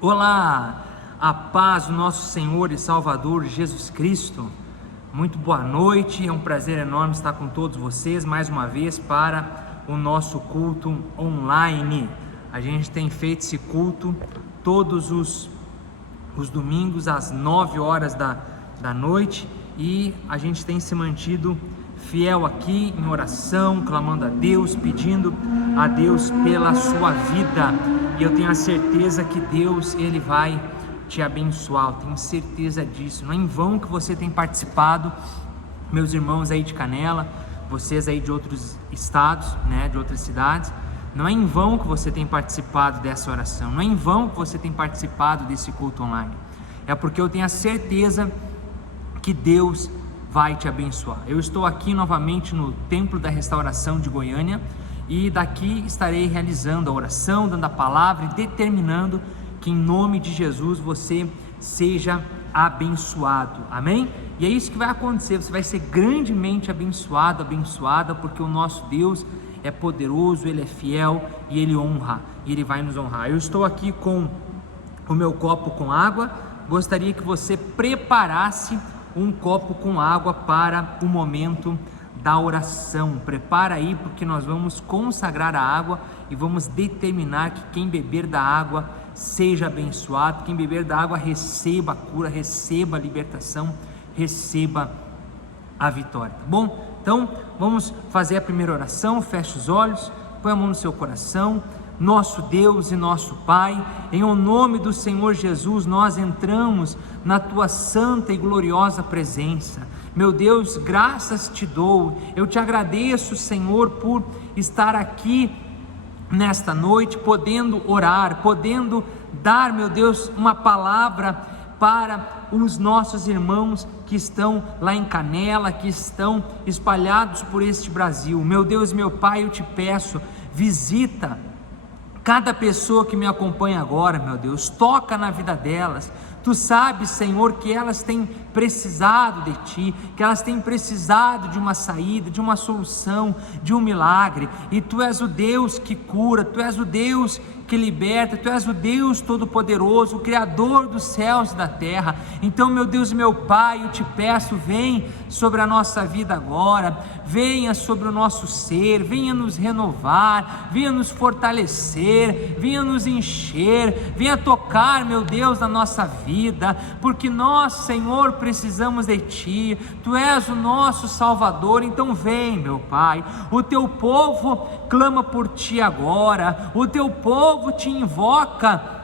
Olá, a paz do nosso Senhor e Salvador Jesus Cristo. Muito boa noite, é um prazer enorme estar com todos vocês mais uma vez para o nosso culto online. A gente tem feito esse culto todos os domingos às 9 horas da noite e a gente tem se mantido fiel aqui em oração, clamando a Deus, pedindo a Deus pela sua vida, e eu tenho a certeza que Deus, Ele vai te abençoar, eu tenho certeza disso. Não é em vão que você tem participado, meus irmãos aí de Canela, vocês aí de outros estados, de outras cidades, não é em vão que você tem participado dessa oração, não é em vão que você tem participado desse culto online, é porque eu tenho a certeza que Deus vai te abençoar. Eu estou aqui novamente no Templo da Restauração de Goiânia e daqui estarei realizando a oração, dando a palavra e determinando que em nome de Jesus você seja abençoado, amém? E é isso que vai acontecer, você vai ser grandemente abençoado, abençoada, porque o nosso Deus é poderoso, Ele é fiel e Ele honra, e Ele vai nos honrar. Eu estou aqui com o meu copo com água, gostaria que você preparasse um copo com água para o momento da oração. Prepara aí, porque nós vamos consagrar a água e vamos determinar que quem beber da água seja abençoado, quem beber da água receba a cura, receba a libertação, receba a vitória, tá bom? Então vamos fazer a primeira oração. Feche os olhos, põe a mão no seu coração. Nosso Deus e nosso Pai, em o nome do Senhor Jesus, nós entramos na Tua santa e gloriosa presença. Meu Deus, graças te dou, eu te agradeço, Senhor, por estar aqui nesta noite, podendo orar, podendo dar, meu Deus, uma palavra para os nossos irmãos que estão lá em Canela, que estão espalhados por este Brasil. Meu Deus, meu Pai, eu te peço, visita cada pessoa que me acompanha agora, meu Deus, toca na vida delas. Tu sabes, Senhor, que elas têm precisado de Ti, que elas têm precisado de uma saída, de uma solução, de um milagre, e Tu és o Deus que cura, Tu és o Deus que liberta, Tu és o Deus Todo-Poderoso, o Criador dos céus e da terra. Então, meu Deus e meu Pai, eu te peço, vem sobre a nossa vida agora, venha sobre o nosso ser, venha nos renovar, venha nos fortalecer, venha nos encher, venha tocar, meu Deus, na nossa vida, porque nós, Senhor, precisamos de Ti, Tu és o nosso Salvador. Então vem, meu Pai, o Teu povo clama por Ti agora, o Teu povo te invoca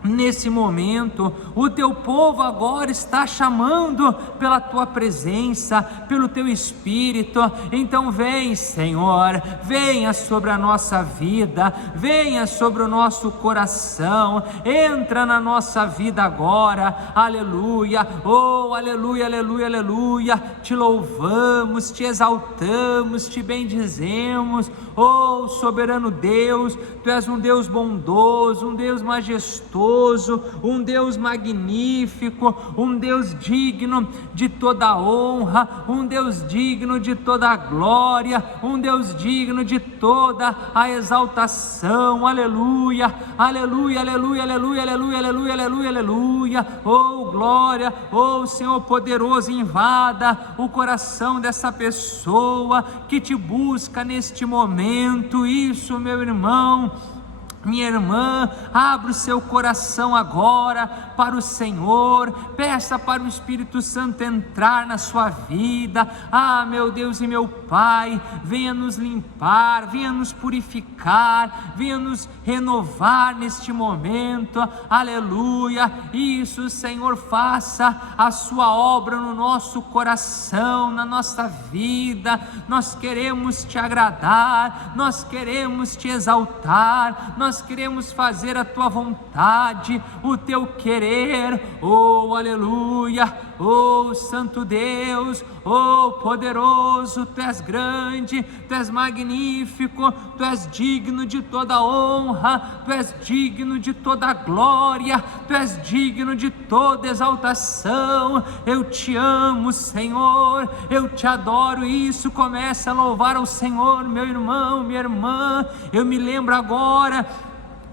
nesse momento, o Teu povo agora está chamando pela Tua presença, pelo Teu Espírito. Então vem, Senhor, venha sobre a nossa vida, venha sobre o nosso coração, entra na nossa vida agora, aleluia, oh, aleluia, aleluia, aleluia, te louvamos, te exaltamos, te bendizemos, oh, soberano Deus, Tu és um Deus bondoso, um Deus majestoso, um Deus magnífico, um Deus digno de toda honra, um Deus digno de toda glória, um Deus digno de toda a exaltação, aleluia, aleluia, aleluia, aleluia, aleluia, aleluia, aleluia, aleluia, oh glória, oh Senhor poderoso, invada o coração dessa pessoa que te busca neste momento. Isso, meu irmão, minha irmã, abra o seu coração agora para o Senhor, peça para o Espírito Santo entrar na sua vida. Ah, meu Deus e meu Pai, venha nos limpar, venha nos purificar, venha nos renovar neste momento, aleluia. Isso, Senhor, faça a sua obra no nosso coração, na nossa vida. Nós queremos te agradar, nós queremos te exaltar, nós queremos fazer a Tua vontade, o Teu querer, oh aleluia, oh Santo Deus, oh poderoso, Tu és grande, Tu és magnífico, Tu és digno de toda honra, Tu és digno de toda glória, Tu és digno de toda exaltação. Eu te amo, Senhor, eu te adoro. Isso, comece a louvar ao Senhor, meu irmão, minha irmã. Eu me lembro agora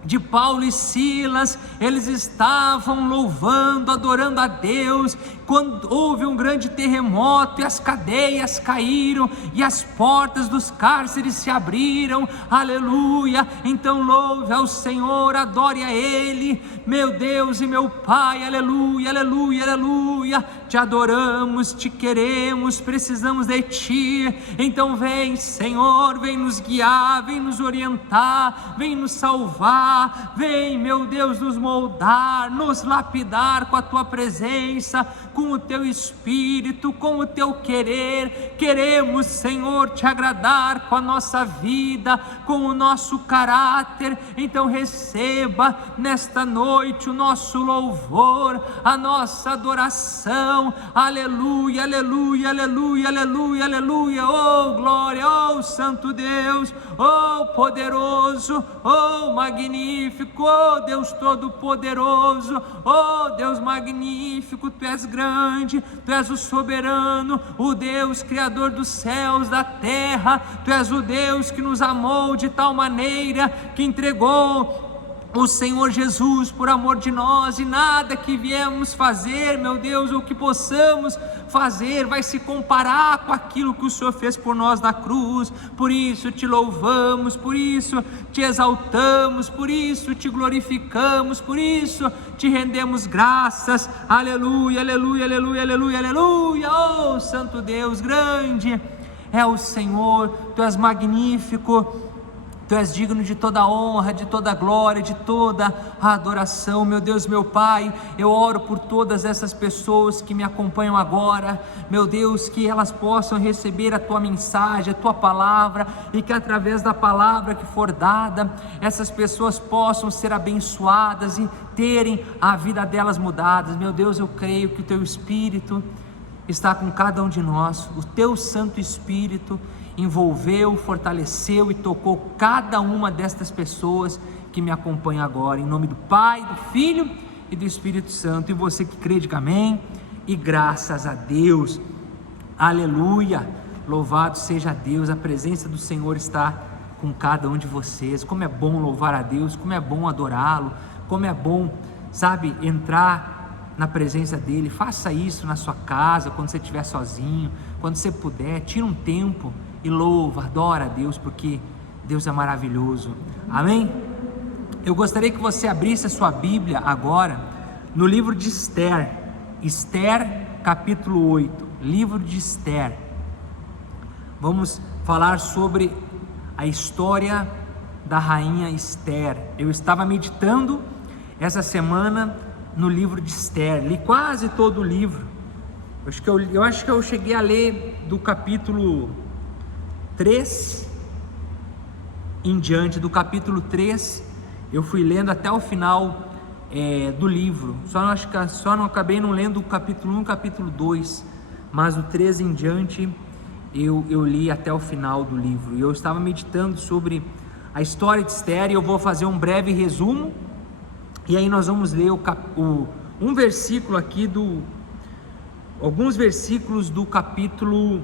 de Paulo e Silas, eles estavam louvando, adorando a Deus, quando houve um grande terremoto e as cadeias caíram e as portas dos cárceres se abriram, aleluia. Então louve ao Senhor, adore a Ele, meu Deus e meu Pai, aleluia, aleluia, aleluia. Te adoramos, te queremos, precisamos de Ti. Então vem, Senhor, vem nos guiar, vem nos orientar, vem nos salvar, vem, meu Deus, nos moldar, nos lapidar com a Tua presença, com o Teu Espírito, com o Teu querer. Queremos, Senhor, Te agradar com a nossa vida, com o nosso caráter. Então receba nesta noite o nosso louvor, a nossa adoração, aleluia, aleluia, aleluia, aleluia, aleluia. Oh glória, oh santo Deus, oh poderoso, oh magnífico, oh Deus todo-poderoso, oh Deus magnífico. Tu és grande, Tu és o soberano, o Deus criador dos céus, da terra. Tu és o Deus que nos amou de tal maneira que entregou o Senhor Jesus por amor de nós, e nada que viemos fazer, meu Deus, ou que possamos fazer, vai se comparar com aquilo que o Senhor fez por nós na cruz. Por isso te louvamos, por isso te exaltamos, por isso te glorificamos, por isso te rendemos graças, aleluia, aleluia, aleluia, aleluia, aleluia. Oh santo Deus, grande é o Senhor, Tu és magnífico, Tu és digno de toda a honra, de toda a glória, de toda a adoração. Meu Deus, meu Pai, eu oro por todas essas pessoas que me acompanham agora, meu Deus, que elas possam receber a Tua mensagem, a Tua palavra, e que através da palavra que for dada, essas pessoas possam ser abençoadas e terem a vida delas mudadas. Meu Deus, eu creio que o Teu Espírito está com cada um de nós, o Teu Santo Espírito envolveu, fortaleceu e tocou cada uma destas pessoas que me acompanham agora, em nome do Pai, do Filho e do Espírito Santo. E você que crê, diga amém, e graças a Deus, aleluia, louvado seja Deus. A presença do Senhor está com cada um de vocês. Como é bom louvar a Deus, como é bom adorá-lo, como é bom, sabe, entrar na presença dEle. Faça isso na sua casa, quando você estiver sozinho, quando você puder, tira um tempo e louva, adora a Deus, porque Deus é maravilhoso, amém? Eu gostaria que você abrisse a sua Bíblia agora, no livro de Esther, capítulo 8, livro de Esther. Vamos falar sobre a história da rainha Esther. Eu estava meditando essa semana no livro de Esther, li quase todo o livro. Eu acho que eu cheguei a ler do capítulo 3 em diante. Do capítulo 3 eu fui lendo até o final do livro, só não acabei não lendo o capítulo 1 e o capítulo 2, mas do 3 em diante eu li até o final do livro. E eu estava meditando sobre a história de Esther, e eu vou fazer um breve resumo, e aí nós vamos ler um versículo aqui alguns versículos do capítulo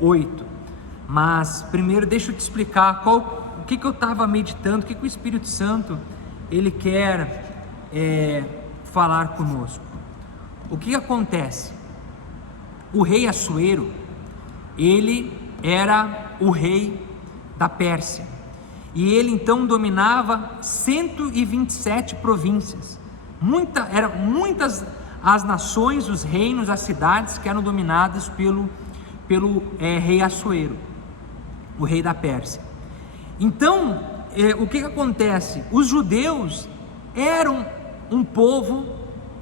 8. Mas primeiro deixa eu te explicar o que eu estava meditando, o que o Espírito Santo Ele quer falar conosco. O que acontece? O rei Assuero, ele era o rei da Pérsia, e ele então dominava 127 províncias. Eram muitas as nações, os reinos, as cidades que eram dominadas pelo rei Assuero, o rei da Pérsia. Então, o que acontece? Os judeus eram um povo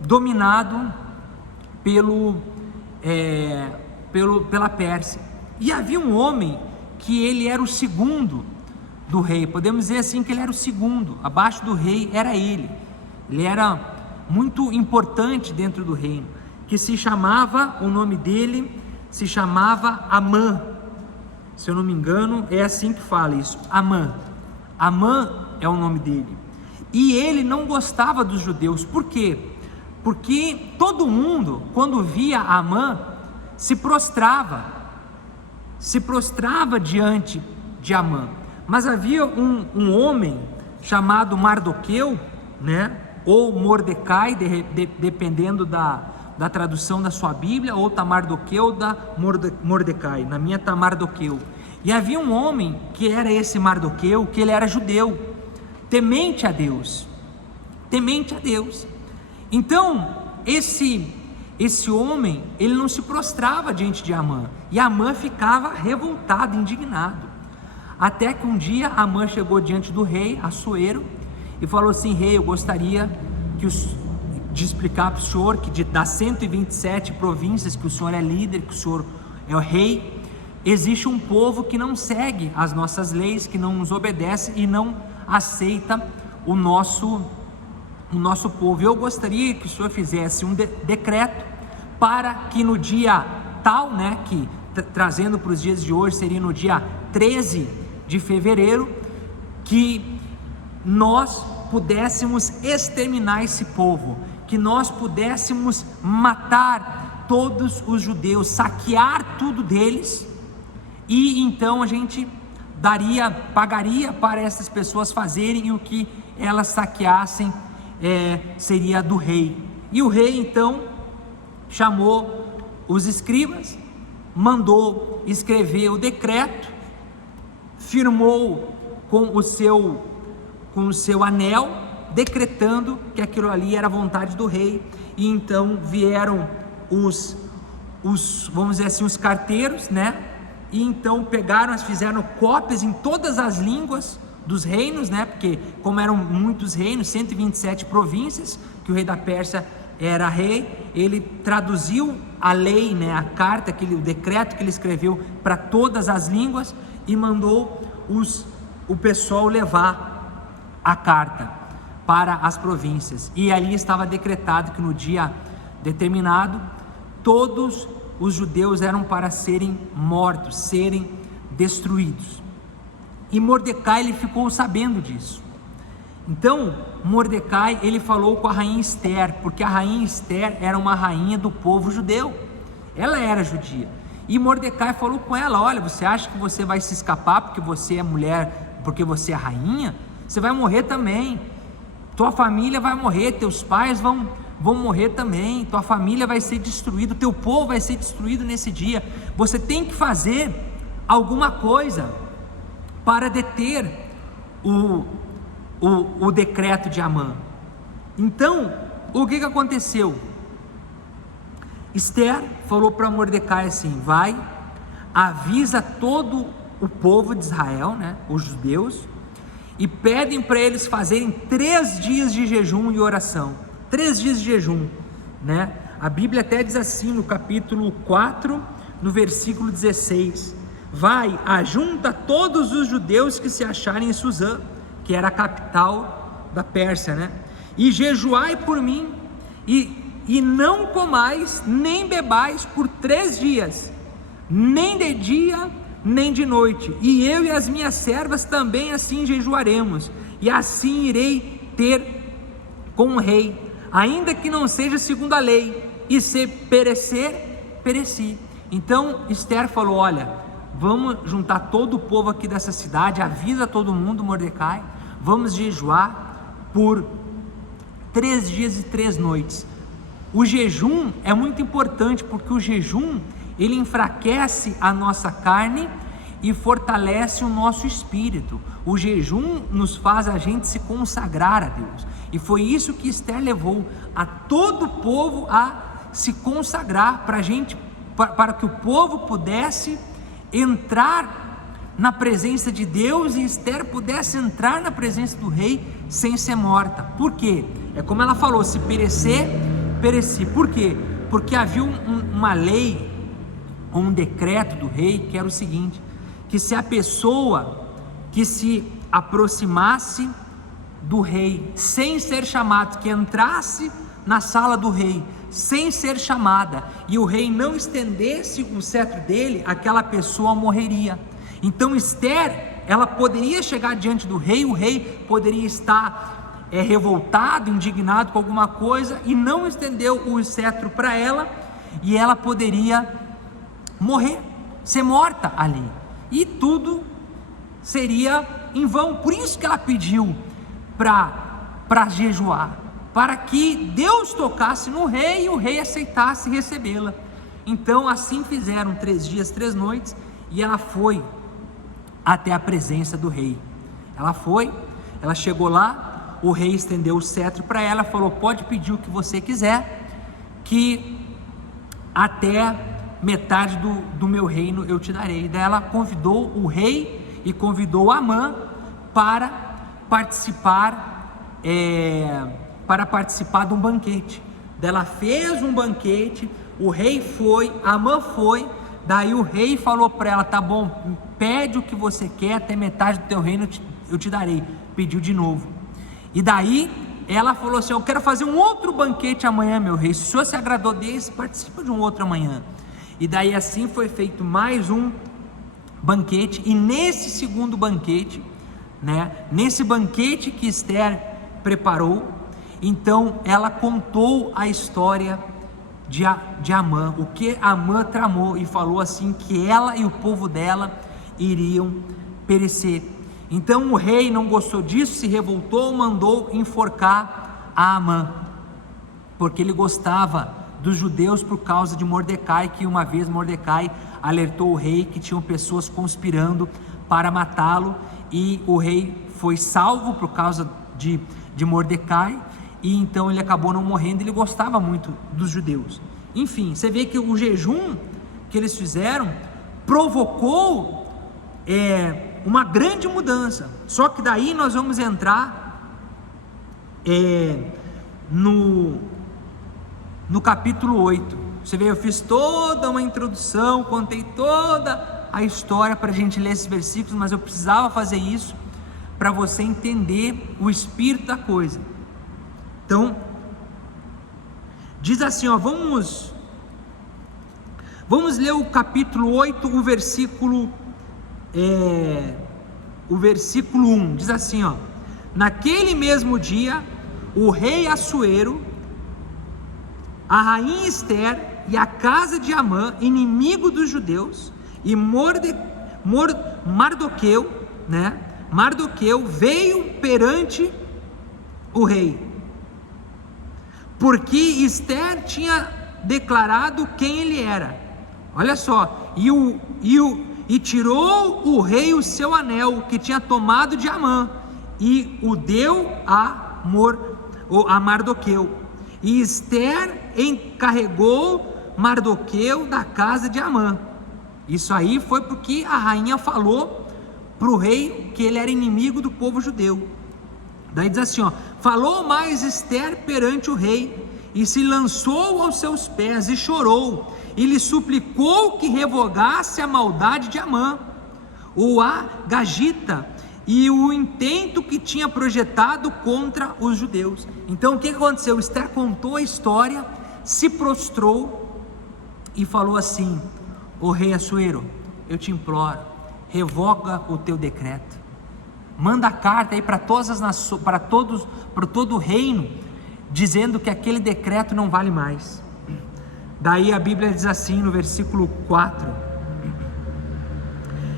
dominado pela Pérsia, e havia um homem que ele era o segundo do rei, podemos dizer assim, que ele era o segundo, abaixo do rei era ele era muito importante dentro do reino, que se chamava, o nome dele se chamava Amã. Se eu não me engano, é assim que fala isso, Amã é o nome dele. E ele não gostava dos judeus. Por quê? Porque todo mundo, quando via Amã, se prostrava diante de Amã. Mas havia um homem chamado Mardoqueu, né? Ou Mordecai, dependendo da tradução da sua Bíblia, ou está Mardoqueu ou da Mordecai. Na minha está Mardoqueu. E havia um homem que era esse Mardoqueu, que ele era judeu, temente a Deus. Então esse homem, ele não se prostrava diante de Amã, e Amã ficava revoltado, indignado, até que um dia Amã chegou diante do rei Assuero e falou assim: rei, eu gostaria de explicar para o senhor que das 127 províncias que o senhor é líder, que o senhor é o rei, existe um povo que não segue as nossas leis, que não nos obedece e não aceita o nosso povo. Eu gostaria que o senhor fizesse um decreto para que no dia tal, né, que trazendo para os dias de hoje seria no dia 13 de fevereiro, que nós pudéssemos exterminar esse povo, que nós pudéssemos matar todos os judeus, saquear tudo deles, e então a gente pagaria para essas pessoas fazerem o que elas saqueassem, seria do rei. E o rei então chamou os escribas, mandou escrever o decreto, firmou com o seu anel, decretando que aquilo ali era a vontade do rei. E então vieram os vamos dizer assim, os carteiros, né? E então fizeram cópias em todas as línguas dos reinos, né? Porque como eram muitos reinos, 127 províncias, que o rei da Pérsia era rei, ele traduziu a lei, né? A carta, o decreto que ele escreveu para todas as línguas, e mandou o pessoal levar a carta para as províncias. E ali estava decretado que no dia determinado todos os judeus eram para serem mortos, serem destruídos. E Mordecai, ele ficou sabendo disso. Então Mordecai, ele falou com a rainha Ester, porque a rainha Ester era uma rainha do povo judeu, ela era judia. E Mordecai falou com ela: olha, você acha que você vai se escapar porque você é mulher, porque você é rainha? Você vai morrer também, tua família vai morrer, teus pais vão morrer também, tua família vai ser destruída, teu povo vai ser destruído nesse dia. Você tem que fazer alguma coisa para deter o decreto de Amã. Então, o que aconteceu? Ester falou para Mordecai assim: vai, avisa todo o povo de Israel, né, os judeus, e pedem para eles fazerem 3 dias de jejum e oração. 3 dias de jejum, né? A Bíblia até diz assim no capítulo 4, no versículo 16: vai, ajunta todos os judeus que se acharem em Suzã, que era a capital da Pérsia, né? E jejuai por mim, e não comais nem bebais por 3 dias, nem de dia nem de noite, e eu e as minhas servas também assim jejuaremos, e assim irei ter com o rei, ainda que não seja segundo a lei, e se perecer, pereci. Então Ester falou: olha, vamos juntar todo o povo aqui dessa cidade, avisa todo mundo, Mordecai, vamos jejuar por 3 dias e 3 noites. O jejum é muito importante, porque o jejum, ele enfraquece a nossa carne e fortalece o nosso espírito. O jejum nos faz a gente se consagrar a Deus, e foi isso que Ester levou a todo o povo a se consagrar, para que o povo pudesse entrar na presença de Deus, e Ester pudesse entrar na presença do rei sem ser morta. Por quê? É como ela falou: se perecer, pereci. Por quê? Porque havia uma lei, ou um decreto do rei, que era o seguinte: que se a pessoa que se aproximasse do rei sem ser chamado, que entrasse na sala do rei sem ser chamada, e o rei não estendesse o cetro dele, aquela pessoa morreria. Então Ester, ela poderia chegar diante do rei, o rei poderia estar revoltado, indignado com alguma coisa, e não estendeu o cetro para ela, e ela poderia morrer, ser morta ali, e tudo seria em vão. Por isso que ela pediu para jejuar, para que Deus tocasse no rei e o rei aceitasse recebê-la. Então assim fizeram 3 dias, 3 noites, e ela foi até a presença do rei. Ela chegou lá, o rei estendeu o cetro para ela, falou: pode pedir o que você quiser, que até metade do meu reino eu te darei. Daí ela convidou o rei e convidou Amã para participar de um banquete. Daí ela fez um banquete, o rei foi, Amã foi. Daí o rei falou para ela: tá bom, pede o que você quer, até metade do teu reino eu te darei. Pediu de novo. E daí ela falou assim: eu quero fazer um outro banquete amanhã, meu rei. Se o senhor se agradou desse, participa de um outro amanhã. E daí assim foi feito mais um banquete. E nesse segundo banquete, nesse banquete que Esther preparou, então ela contou a história de Amã, o que Amã tramou, e falou assim que ela e o povo dela iriam perecer. Então o rei não gostou disso, se revoltou, mandou enforcar a Amã, porque ele gostava dos judeus por causa de Mordecai, que uma vez Mordecai alertou o rei que tinham pessoas conspirando para matá-lo, e o rei foi salvo por causa de Mordecai, e então ele acabou não morrendo. Ele gostava muito dos judeus. Enfim, você vê que o jejum que eles fizeram provocou uma grande mudança. Só que daí nós vamos entrar no capítulo 8. Você vê, eu fiz toda uma introdução, contei toda a história para a gente ler esses versículos, mas eu precisava fazer isso para você entender o espírito da coisa. Então, diz assim, vamos ler o capítulo 8, o versículo 1, diz assim, naquele mesmo dia, o rei Assuero, a rainha Esther e a casa de Amã, inimigo dos judeus, e Mardoqueu veio perante o rei, porque Esther tinha declarado quem ele era. Olha só, e tirou o rei o seu anel que tinha tomado de Amã, e o deu a Mardoqueu. E Esther encarregou Mardoqueu da casa de Amã. Isso aí foi porque a rainha falou para o rei que ele era inimigo do povo judeu. Daí diz assim, falou mais Esther perante o rei, e se lançou aos seus pés e chorou, e lhe suplicou que revogasse a maldade de Amã, o Agagita, e o intento que tinha projetado contra os judeus. Então o que aconteceu? Esther contou a história, se prostrou e falou assim: o rei Assuero, eu te imploro, revoga o teu decreto, manda carta aí para todas as nações, para todo o reino, dizendo que aquele decreto não vale mais. Daí a Bíblia diz assim no versículo 4: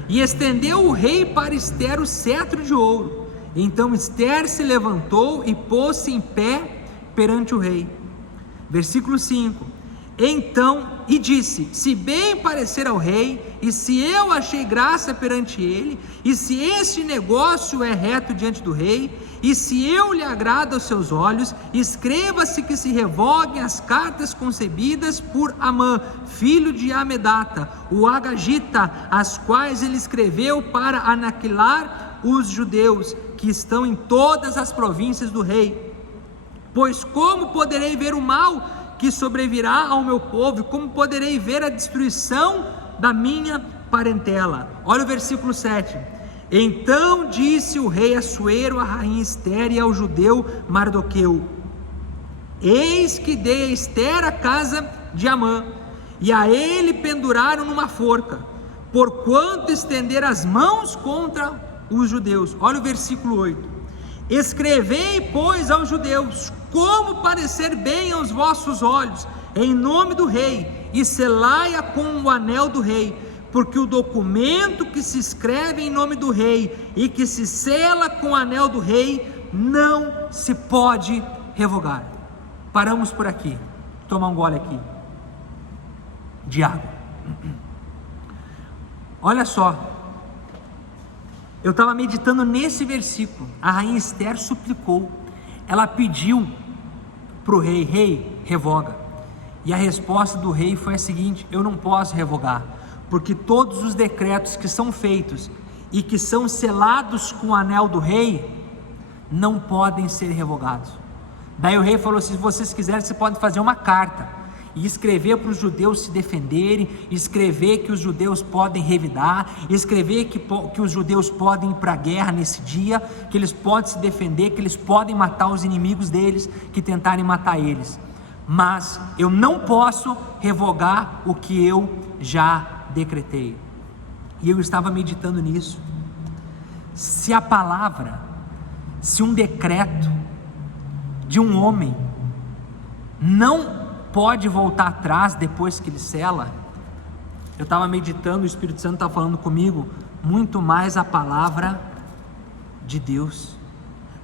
e estendeu o rei para Esther o cetro de ouro. Então Esther se levantou e pôs-se em pé perante o rei. Versículo 5: então, e disse: se bem parecer ao rei, e se eu achei graça perante ele, e se este negócio é reto diante do rei, e se eu lhe agrado aos seus olhos, escreva-se que se revoguem as cartas concebidas por Amã, filho de Amedata, o Agagita, as quais ele escreveu para aniquilar os judeus que estão em todas as províncias do rei. Pois como poderei ver o mal que sobrevirá ao meu povo, como poderei ver a destruição da minha parentela? Olha o versículo 7: então disse o rei Assuero à rainha Esther e ao judeu Mardoqueu: eis que dei a Esther a casa de Amã, e a ele penduraram numa forca, porquanto estender as mãos contra os judeus. Olha o versículo 8: escrevei, pois, aos judeus, como parecer bem aos vossos olhos, em nome do rei, e selai-a com o anel do rei, porque o documento que se escreve em nome do rei, e que se sela com o anel do rei, não se pode revogar. Paramos por aqui. Vou tomar um gole aqui de água. Olha só, eu estava meditando nesse versículo. A rainha Esther suplicou, ela pediu para o rei: rei, revoga. E a resposta do rei foi a seguinte: eu não posso revogar, porque todos os decretos que são feitos e que são selados com o anel do rei não podem ser revogados. Daí o rei falou assim: se vocês quiserem, vocês podem fazer uma carta e escrever para os judeus se defenderem, escrever que os judeus podem revidar, escrever que os judeus podem ir para a guerra nesse dia, que eles podem se defender, que eles podem matar os inimigos deles, que tentarem matar eles. Mas eu não posso revogar o que eu já decretei. E eu estava meditando nisso. Se a palavra, se um decreto de um homem não pode voltar atrás depois que ele sela, eu estava meditando, o Espírito Santo está falando comigo, muito mais a palavra de Deus,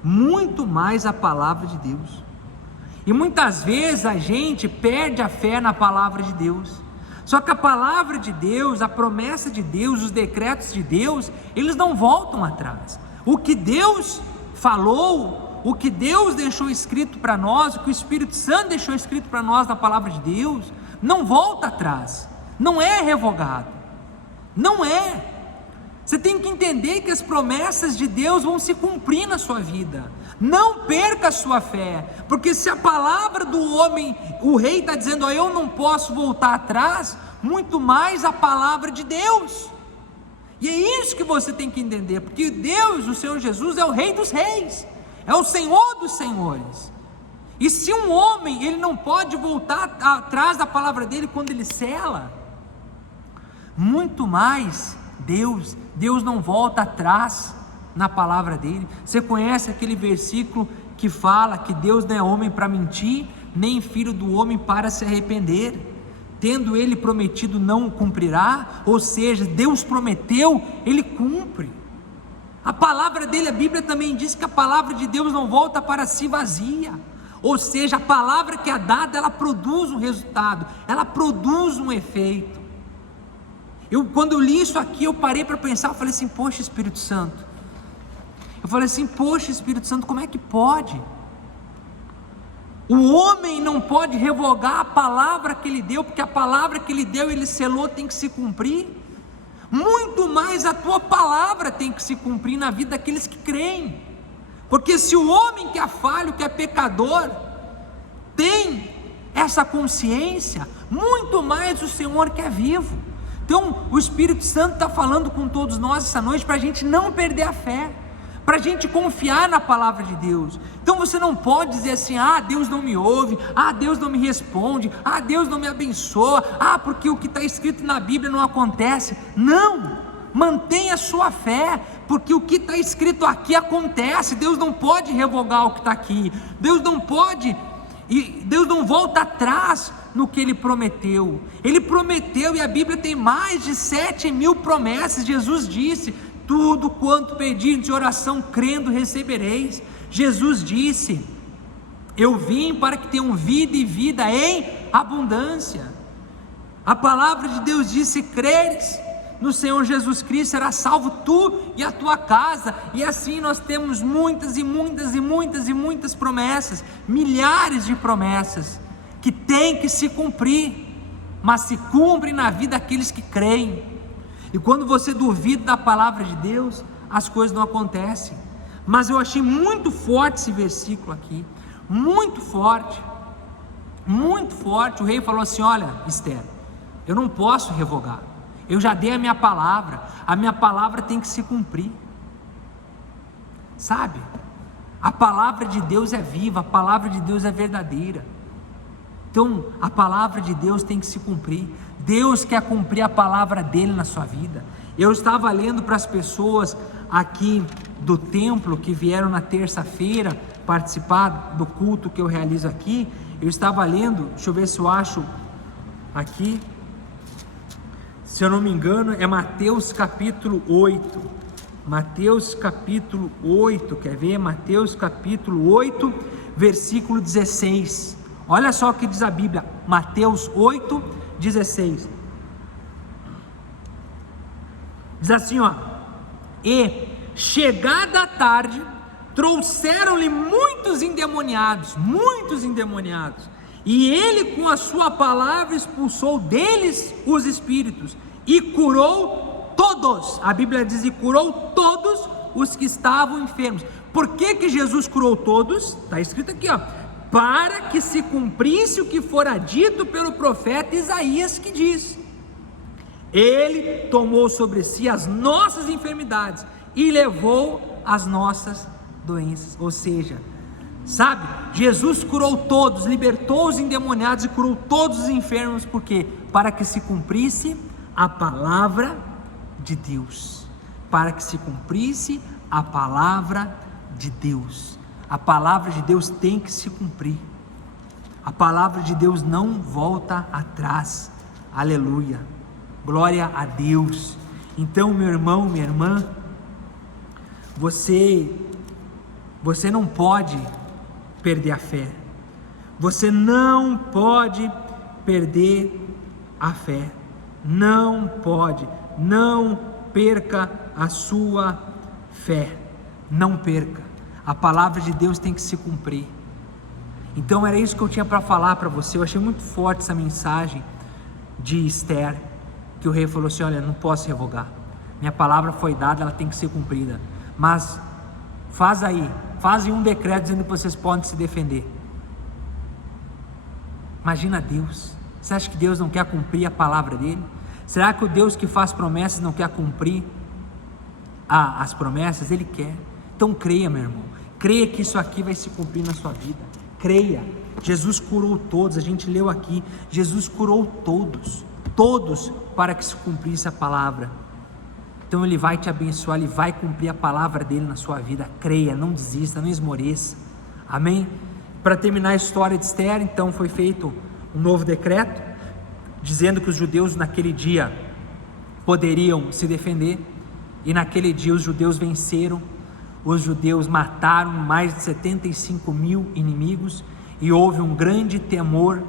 muito mais a palavra de Deus. E muitas vezes a gente perde a fé na palavra de Deus. Só que a palavra de Deus, a promessa de Deus, os decretos de Deus, eles não voltam atrás. O que Deus falou, o que Deus deixou escrito para nós, o que o Espírito Santo deixou escrito para nós na palavra de Deus, não volta atrás, não é revogado, não é. Você tem que entender que as promessas de Deus vão se cumprir na sua vida. Não perca a sua fé, porque se a palavra do homem, o rei está dizendo: eu não posso voltar atrás, muito mais a palavra de Deus. E é isso que você tem que entender, porque Deus, o Senhor Jesus, é o Rei dos Reis, é o Senhor dos Senhores. E se um homem, ele não pode voltar atrás da palavra dele quando ele sela, muito mais Deus não volta atrás na palavra dele. Você conhece aquele versículo que fala que Deus não é homem para mentir, nem filho do homem para se arrepender? Tendo ele prometido, não o cumprirá. Ou seja, Deus prometeu, ele cumpre. A palavra dele, a Bíblia também diz que a palavra de Deus não volta para si vazia. Ou seja, a palavra que é dada, ela produz um resultado, ela produz um efeito. Quando eu li isso aqui, eu parei para pensar, eu falei assim: poxa, Espírito Santo, como é que pode? O homem não pode revogar a palavra que ele deu, porque a palavra que ele deu, ele selou, tem que se cumprir. Muito mais a tua palavra tem que se cumprir na vida daqueles que creem. Porque se o homem que é falho, que é pecador, tem essa consciência, muito mais o Senhor que é vivo. Então o Espírito Santo está falando com todos nós essa noite para a gente não perder a fé, para a gente confiar na palavra de Deus. Então você não pode dizer assim: Deus não me ouve, Deus não me responde, Deus não me abençoa, porque o que está escrito na Bíblia não acontece. Não, mantenha a sua fé, porque o que está escrito aqui acontece. Deus não pode revogar o que está aqui, Deus não pode, e Deus não volta atrás no que Ele prometeu. Ele prometeu, e a Bíblia tem mais de 7.000 promessas. Jesus disse: tudo quanto pedirdes de oração, crendo, recebereis. Jesus disse: eu vim para que tenham vida e vida em abundância. A palavra de Deus diz: se creres no Senhor Jesus Cristo, será salvo tu e a tua casa. E assim nós temos muitas e muitas e muitas e muitas promessas, milhares de promessas que têm que se cumprir, mas se cumprem na vida daqueles que creem. E quando você duvida da palavra de Deus, as coisas não acontecem. Mas eu achei muito forte esse versículo aqui, muito forte, muito forte. O rei falou assim: olha, Esther, eu não posso revogar, eu já dei a minha palavra tem que se cumprir. Sabe, a palavra de Deus é viva, a palavra de Deus é verdadeira. Então a palavra de Deus tem que se cumprir. Deus quer cumprir a palavra dele na sua vida. Eu estava lendo para as pessoas aqui do templo que vieram na terça-feira participar do culto que eu realizo aqui. Eu estava lendo, deixa eu ver se eu acho aqui, se eu não me engano é Mateus capítulo 8. Mateus capítulo 8, quer ver? Mateus capítulo 8, versículo 16. Olha só o que diz a Bíblia, Mateus 8, 16. Diz assim, ó: e chegada a tarde, trouxeram-lhe muitos endemoniados, e ele com a sua palavra expulsou deles os espíritos, e curou todos, a Bíblia diz, e curou todos os que estavam enfermos. Por que Jesus curou todos? Está escrito aqui, ó: para que se cumprisse o que fora dito pelo profeta Isaías, que diz: ele tomou sobre si as nossas enfermidades e levou as nossas doenças. Ou seja, sabe, Jesus curou todos, libertou os endemoniados e curou todos os enfermos. Por quê? Para que se cumprisse a palavra de Deus. Para que se cumprisse a palavra de Deus. A palavra de Deus tem que se cumprir. A palavra de Deus não volta atrás. Aleluia. Glória a Deus. Então, meu irmão, minha irmã, você não pode perder a fé. Você não pode perder a fé. Não pode. Não perca a sua fé. Não perca. A palavra de Deus tem que se cumprir. Então era isso que eu tinha para falar para você. Eu achei muito forte essa mensagem de Esther, que o rei falou assim: olha, não posso revogar, minha palavra foi dada, ela tem que ser cumprida, mas fazem um decreto dizendo que vocês podem se defender. Imagina Deus. Você acha que Deus não quer cumprir a palavra dele? Será que o Deus que faz promessas não quer cumprir as promessas? Ele quer. Então creia, meu irmão, creia que isso aqui vai se cumprir na sua vida. Creia. Jesus curou todos, a gente leu aqui, Jesus curou todos para que se cumprisse a palavra. Então ele vai te abençoar, ele vai cumprir a palavra dele na sua vida. Creia, não desista, não esmoreça. Amém? Para terminar a história de Esther, então foi feito um novo decreto, dizendo que os judeus naquele dia poderiam se defender, e naquele dia os judeus venceram. Os judeus mataram mais de 75 mil inimigos, e houve um grande temor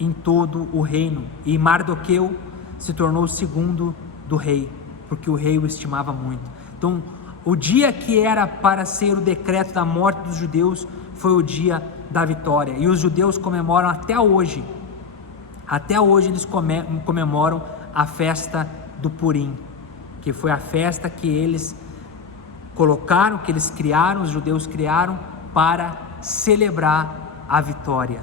em todo o reino, e Mardoqueu se tornou o segundo do rei, porque o rei o estimava muito. Então o dia que era para ser o decreto da morte dos judeus foi o dia da vitória, e os judeus comemoram até hoje eles comemoram a festa do Purim, que foi a festa que eles colocaram, que eles criaram, os judeus criaram para celebrar a vitória.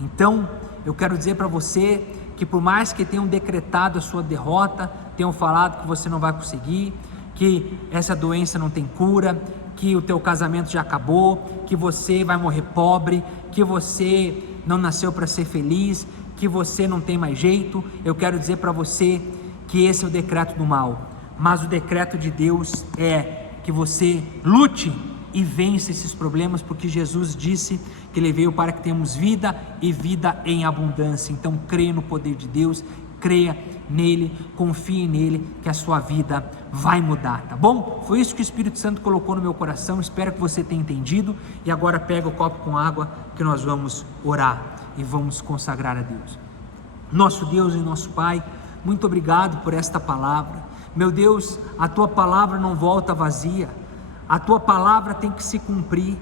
Então eu quero dizer para você que por mais que tenham decretado a sua derrota, tenham falado que você não vai conseguir, que essa doença não tem cura, que o teu casamento já acabou, que você vai morrer pobre, que você não nasceu para ser feliz, que você não tem mais jeito, eu quero dizer para você que esse é o decreto do mal, mas o decreto de Deus é que você lute e vença esses problemas, porque Jesus disse que Ele veio para que tenhamos vida e vida em abundância. Então creia no poder de Deus, creia nele, confie nele, que a sua vida vai mudar, tá bom? Foi isso que o Espírito Santo colocou no meu coração, espero que você tenha entendido. E agora pega o copo com água, que nós vamos orar e vamos consagrar a Deus. Nosso Deus e nosso Pai, muito obrigado por esta palavra. Meu Deus, a tua palavra não volta vazia, a tua palavra tem que se cumprir.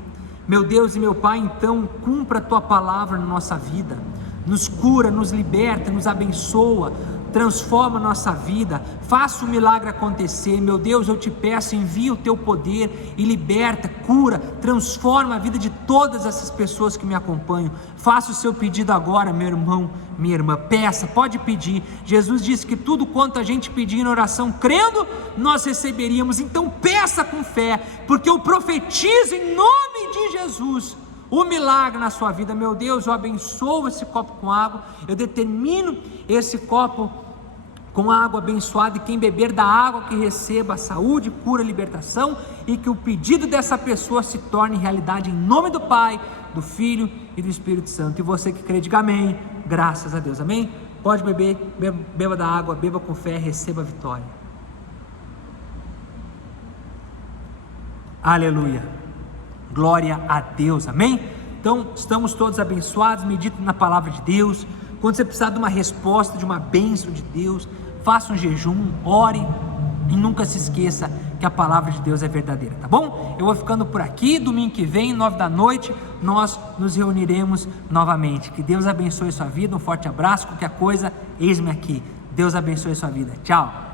Meu Deus e meu Pai, então cumpra a tua palavra na nossa vida, nos cura, nos liberta, nos abençoa, transforma a nossa vida, faça o milagre acontecer. Meu Deus, eu te peço, envia o teu poder e liberta, cura, transforma a vida de todas essas pessoas que me acompanham. Faça o seu pedido agora, meu irmão, minha irmã, peça, pode pedir. Jesus disse que tudo quanto a gente pedir em oração, crendo, nós receberíamos. Então peça com fé, porque eu profetizo em nome de Jesus o milagre na sua vida. Meu Deus, eu abençoo esse copo com água, eu determino esse copo com água abençoada, e quem beber da água que receba saúde, cura, libertação, e que o pedido dessa pessoa se torne realidade, em nome do Pai, do Filho e do Espírito Santo. E você que crê, diga amém, graças a Deus, amém? Pode beber, beba da água, beba com fé, receba a vitória. Aleluia. Glória a Deus, amém? Então, estamos todos abençoados, medite na palavra de Deus. Quando você precisar de uma resposta, de uma bênção de Deus, faça um jejum, ore e nunca se esqueça que a palavra de Deus é verdadeira, tá bom? Eu vou ficando por aqui. Domingo que vem, 9 da noite, nós nos reuniremos novamente. Que Deus abençoe sua vida, um forte abraço, qualquer coisa, eis-me aqui. Deus abençoe sua vida, tchau.